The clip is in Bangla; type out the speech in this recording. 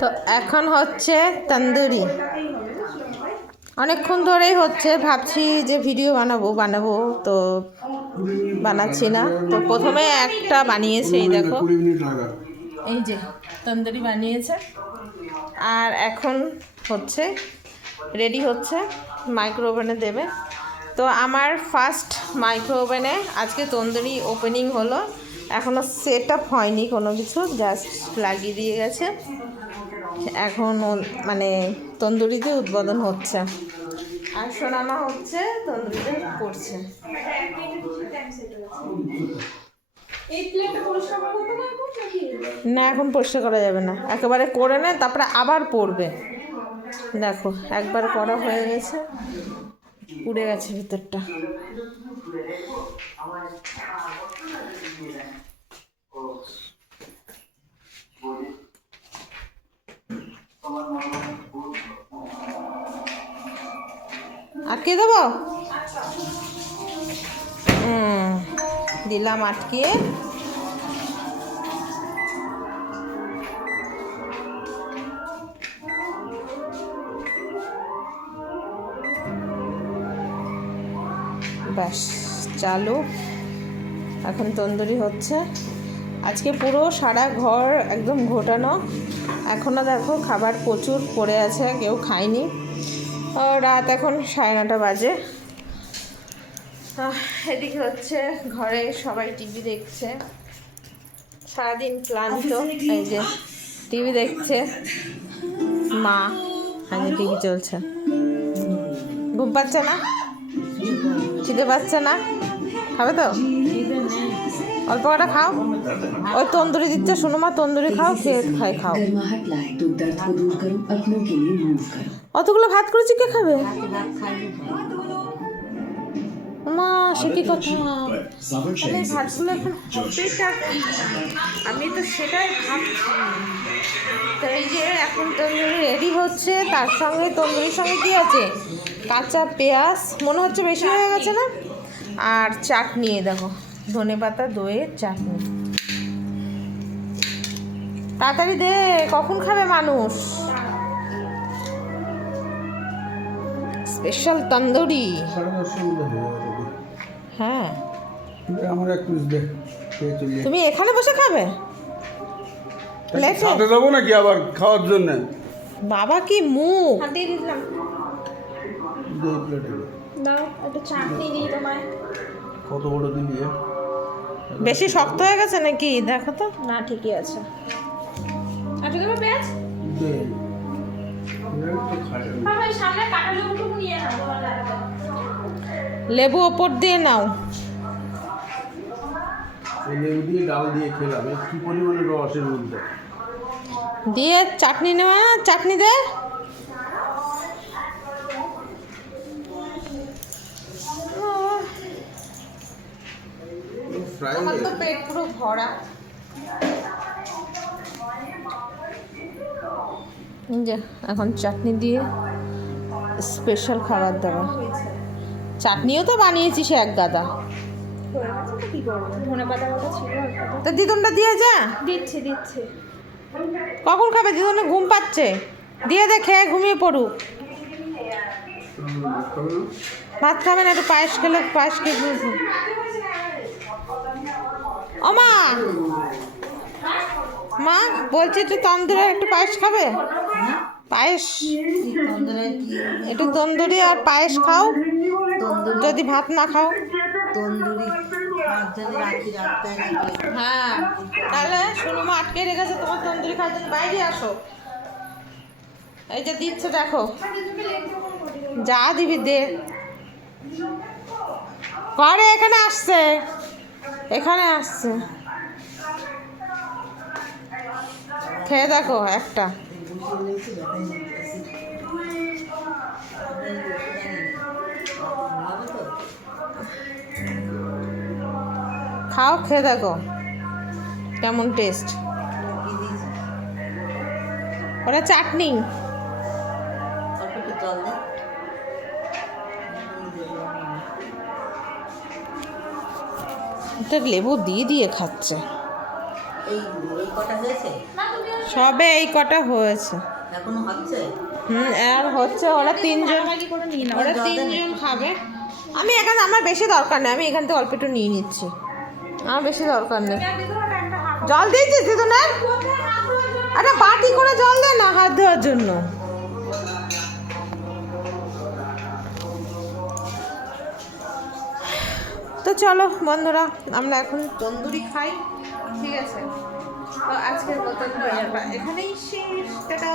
তো এখন হচ্ছে তন্দুরি। অনেকক্ষণ ধরেই হচ্ছে, ভাবছি যে ভিডিও বানাবো বানাবো তো বানাচ্ছি না। তো প্রথমে একটা বানিয়েছে, এই দেখো। এই যে, তন্দুরি বানিয়েছে। আর এখন হচ্ছে রেডি হচ্ছে মাইক্রো ওভেনে দেবে। তো আমার ফার্স্ট মাইক্রো ওভেনে আজকে তন্দুরি ওপেনিং হলো। এখনও সেট আপ হয়নি কোনো কিছু জাস্ট লাগিয়ে দিয়ে গেছে। এখন মানে তন্দুরিতে উদ্বোধন হচ্ছে। আর সোনামা হচ্ছে তন্দুরিতে করছে। না এখন পরিষ্কার করা যাবে না। একেবারে করে নেয় তারপরে আবার পড়বে দেখো একবার করা হয়ে গেছে। পুড়ে গেছে ভিতরটা। আটকে দেবো? দিলাম আটকিয়ে। ব্যাস, চালু। এখন তন্দুরি হচ্ছে। আজকে পুরো সারা ঘর একদম ঘোটানো। এখনও দেখো খাবার প্রচুর পড়ে আছে, কেউ খায়নি। রাত এখন সাড়ে নটা বাজে। এদিকে হচ্ছে ঘরে সবাই টিভি দেখছে। সারাদিন ক্লান্ত এই যে টিভি দেখছে। মা আগে টিভি চলছে? ঘুম পাচ্ছে না? খিদে পাচ্ছে না? খাবে তো? অল্প কটা খাও। ওই তন্দুরি দিচ্ছে শুনো মা তন্দুরি খাও খেয়ে খাই খাও। অতগুলো ভাত করেছি কে খাবে? মা সে কি কথা? এখন আমি তো সেটাই ভাবছি। এই যে এখন তন্দুরি রেডি হচ্ছে তার সঙ্গে তন্দুরির সঙ্গে কি আছে? কাঁচা পেঁয়াজ মনে হচ্ছে বেশি হয়ে গেছে না? আর চাট নিয়ে দেখো। ধনে পাতা দইয়ের চাটনি। তাড়াতাড়ি দে কখন খাবে মানুষ? স্পেশাল তন্দুরি। হয়ে। যাবে আমার এক পিস দে খেয়ে চলে যাই। তুমি এখানে বসে খাবে? প্লেটে সাথে দেবো নাকি আবার খাওয়ার জন্য? বাবা কি মুখ? দিয়ে দিলাম। দে প্লেটে দাও একটু চাটনি দিই তোমায় কত বড় দিলি? বেশি শক্ত হয়ে গেছে নাকি? দেখো তো। না ঠিকই আছে। দেবো পেঁয়াজ। লেবু ওপর দিয়ে নাও। লেবু দিয়ে ডাল দিয়ে খেলাম। কি পরিমাণে রসের মধ্যে? দিয়ে চাটনি নেওয়া চাটনি দে। ফ্রাই আমার তো পেট পুরো ভরা। যে এখন চাটনি দিয়ে স্পেশাল খাবার দাবার চাটনিও তো বানিয়েছি সে এক গাদা। তো দিদুনটা দিয়ে যা। দিচ্ছি দিচ্ছি। কখন খাবে? দিদুনে ঘুম পাচ্ছে। দিয়ে দে খেয়ে ঘুমিয়ে পড়ুক। ভাত খাবে না একটু পায়েস খেলে পায়েস খেয়ে। ও মা! মা, বলছি একটু তন্দুরি একটু পায়েস খাবে? পায়েস? একটু তন্দুরি আর পায়েস খাও। যদি ভাত না খাও। তন্দুরি হ্যাঁ তাহলে শুনো মা আটকে রেখেছে তোমার তন্দুরি খাওয়ার জন্য। বাইরে আসো। এই যে দিচ্ছে, দেখো। যা দিবি, দে। ঘরে এখানে আসছে। এখানে আসছে। খেয়ে দেখো একটা। খাও খেয়ে দেখো। কেমন টেস্ট ওটা চাটনি। জল এটা লেবু দিয়ে দিয়ে খাচ্ছে। সবে এই কটা হয়েছে। হুম আর হচ্ছে ওরা তিনজন ওরা তিনজন খাবে। আমি এখানে আমার বেশি দরকার নেই আমি এখান থেকে অল্প একটু নিয়ে নিচ্ছি। আমার বেশি দরকার নেই। জল দিয়েছিস দিদুনের একটা বাটি করে জল দে না হাত ধোয়ার জন্য। চলো বন্ধুরা আমরা এখন তন্দুরি খাই ঠিক আছে? আজকের মতন এখানেই শেষ টাটা!